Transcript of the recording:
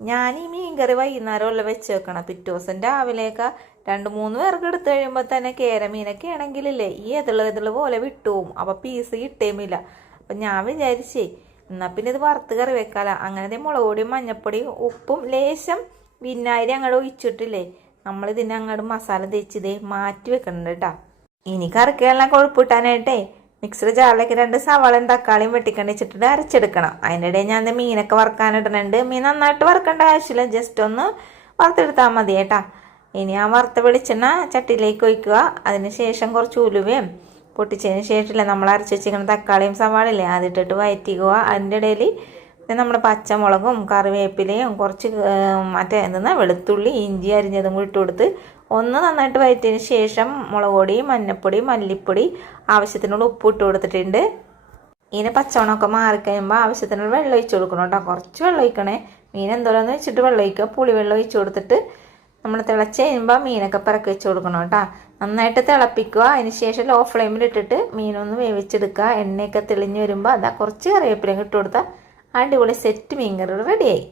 ഞാൻ ഈ മീൻകറി വൈകുന്നേരമല്ല വെച്ച് വെക്കണം. പിറ്റേ ദിവസം രാവിലെയൊക്കെ രണ്ട് മൂന്ന് പേർക്ക് എടുത്തു കഴിയുമ്പോൾ തന്നെ കേര മീനൊക്കെ ആണെങ്കിലില്ലേ ഈ എതിൾ എതിൾ പോലെ വിട്ടുപോകും അപ്പം പീസ് കിട്ടേമില്ല അപ്പം ഞാൻ വിചാരിച്ചേ എന്നാൽ പിന്നെ ഇത് വറുത്ത് കറി വെക്കാല. അങ്ങനെ മുളക് പൊടിയും മഞ്ഞപ്പൊടിയും ഉപ്പും ലേശം വിനാഗിരി അങ്ങോട്ട് ഒഴിച്ചിട്ടില്ലേ നമ്മൾ ഇതിനെ അങ്ങോട്ട് മസാല തേച്ചിതേ മാറ്റി വെക്കണുണ്ട് കേട്ടോ ഇനി കറിക്കെല്ലാം കൊഴുപ്പിട്ടാനായിട്ടേ മിക്സഡ് ജാറിലേക്ക് രണ്ട് സവാളയും തക്കാളിയും വെട്ടിക്കണ്ടി വെച്ചിട്ട് അരച്ചെടുക്കണം. അതിന്റെ ഇടയിൽ ഞാൻ മീനൊക്കെ വറുക്കാനിടുന്നുണ്ട് മീൻ നന്നായിട്ട് വറുക്കേണ്ട ആവശ്യമില്ല. ജസ്റ്റ് ഒന്ന് വറുത്തെടുത്താൽ മതി കേട്ടാ. ഇനി ആ വറുത്ത വെളിച്ചെണ്ണ ചട്ടിയിലേക്ക് ഒഴിക്കുക. അതിന് ശേഷം കുറച്ച് ഉലുവയും പൊട്ടിച്ചതിന് ശേഷമില്ല നമ്മൾ അരച്ച് വെച്ചിരിക്കുന്ന തക്കാളിയും സവാളയില്ലേ അതിട്ടിട്ട് വയറ്റിക്കുക. അതിന്റെ ഇടയിൽ പിന്നെ നമ്മുടെ പച്ചമുളകും കറിവേപ്പിലയും കുറച്ച് മറ്റേ എന്തെന്നാ വെളുത്തുള്ളി ഇഞ്ചി അരിഞ്ഞതും കൂടി ഇട്ട് കൊടുത്ത് ഒന്ന് നന്നായിട്ട് വയറ്റിയതിന് ശേഷം മുളക് പൊടി മഞ്ഞൾപ്പൊടി മല്ലിപ്പൊടി ആവശ്യത്തിനുള്ള ഉപ്പ് ഇട്ട് കൊടുത്തിട്ടുണ്ട്. ഇങ്ങനെ പച്ചമുളകൊക്കെ മാറിക്കഴിയുമ്പോൾ ആവശ്യത്തിനുള്ള വെള്ളം ഒഴിച്ച് കൊടുക്കണം കേട്ടോ. കുറച്ച് വെള്ളം ഒഴിക്കണേ. മീൻ എന്തോരാന്ന് വെച്ചിട്ട് വെള്ളം ഒഴിക്കുക. പുളി വെള്ളം ഒഴിച്ച് കൊടുത്തിട്ട് നമ്മൾ തിളച്ച് കഴിയുമ്പോൾ മീനൊക്കെ പിറക്കി വെച്ച് കൊടുക്കണം കേട്ടോ. നന്നായിട്ട് തിളപ്പിക്കുക. അതിന് ശേഷം ലോ ഫ്ലെയിമിൽ ഇട്ടിട്ട് മീനൊന്ന് വേവിച്ചെടുക്കുക. എണ്ണയൊക്കെ തെളിഞ്ഞ് വരുമ്പോൾ അതാ കുറച്ച് കറിവേപ്പിലയും ഇട്ട് കൊടുത്താൽ അടിപൊളി സെറ്റ് മീൻ റെഡിയായി